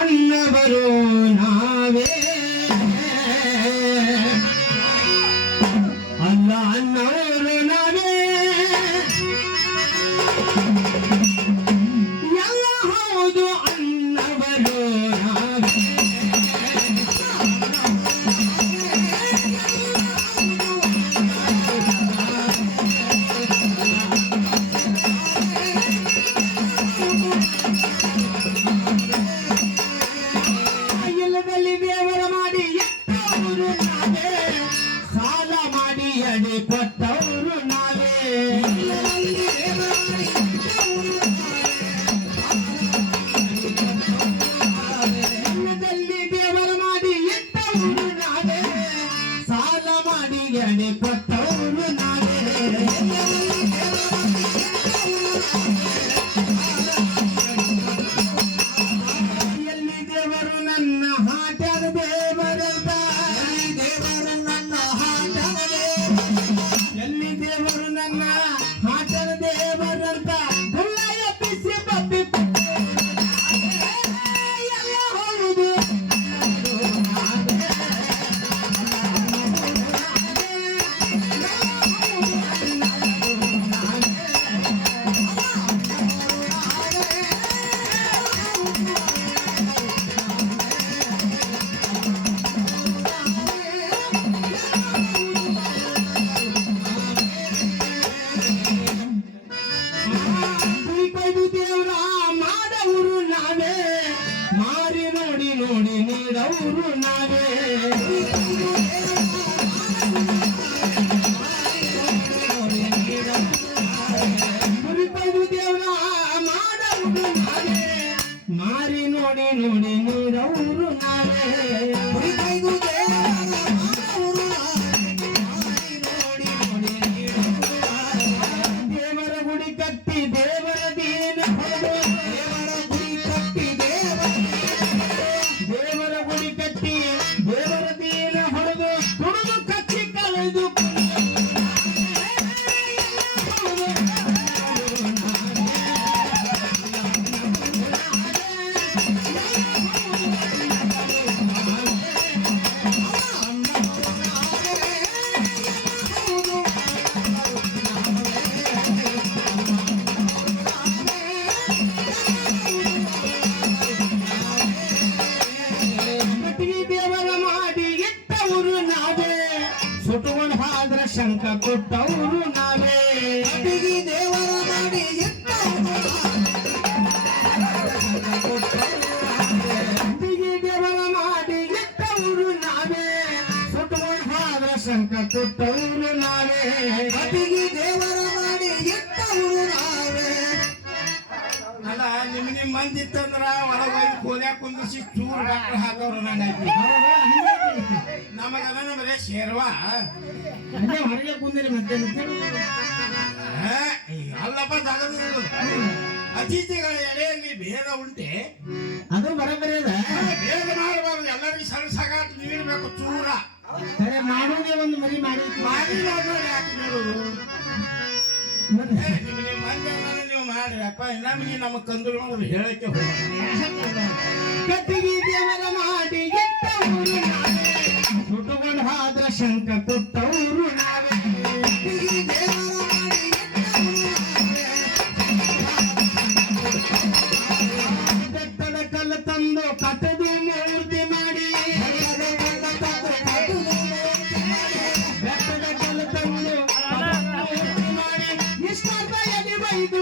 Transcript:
ಅನ್ನವರು ನಾವೇ ಅಲ್ಲ ಅನ್ನವರು ನಾವೇ ಎಲ್ಲ ಹೌದು ಅನ್ನವರು ನಾವೇ ಇಲ್ಲದಲ್ಲಿ ಶಂಕ ಕೊಟ್ಟವರು ನಾವೇ ಕಟ್ಟಿಗೆ ದೇವರ ಮಾಡಿ ಕಟ್ಟಿಗೆ ದೇವರ ಮಾಡಿ ಇಟ್ಟವರು ನಾವೇ ಸುಟ್ಟುಕೊಂಡು ಹಾದ್ರ ಶಂಕ ಕೊಟ್ಟವರು ನಾವೇ ಇತ್ತಂದ್ರ ಒಳಗೆ ಹೋಗಿ ಕೋಲ್ಯಾಗ ಕುಂದಿಸಿ ಚೂರು ಡಾಕ್ಟರ್ ಹಾಕವ್ರು ನಂಗೈತಿ ನಮಗದ ಬರೇ ಶೇರ್ವಾ. ಅದೇ ಹೊರಗೆ ಕುಂದಿರಿ ಮತ್ತೆ ಅಲ್ಲಪ್ಪ ತಗದು ಅತಿಥಿಗಳ ಎಲೆಯಲ್ಲಿ ಭೇದ ಉಂಟೆ. ಅದು ಬರಬರಿ ಅದ. ಭೇದ ಮಾಡಬಾರ್ದು. ಎಲ್ಲರಿಗೂ ಸಣ್ಣ ಸಾಗಾಟ ನೀಡಬೇಕು ಚೂರ. ಮಾಡೋದೇ ಒಂದು ಮರಿ ಮಾಡಿ ಮಾಡಿ ಯಾಕೆ ನೀಡೋದು ಏ, ನಿಮ್ ನಿಮ್ ಮಂದಿ ಅನ್ನೋದು ನೀವು ಮಾಡ್ರಪ್ಪ, ನಮಗೆ ನಮ್ಮ ಕಂದು ನೋಡ್ರಿ, ಹೇಳಕ್ಕೆ ಮಾಡಿ ಸುಟ್ಟುಕೊಂಡು ಆದ್ರ ಶಂಕ ಕೊಟ್ಟವರು ನಾವೇ. ಕಲ್ಲು ತಂದು ಮೂರ್ತಿ ಮಾಡಿ. ಬೆಟ್ಟದ ಕಲ್ಲ ತಂದು ಮಾಡಿ. ಇಷ್ಟ ಬೈದು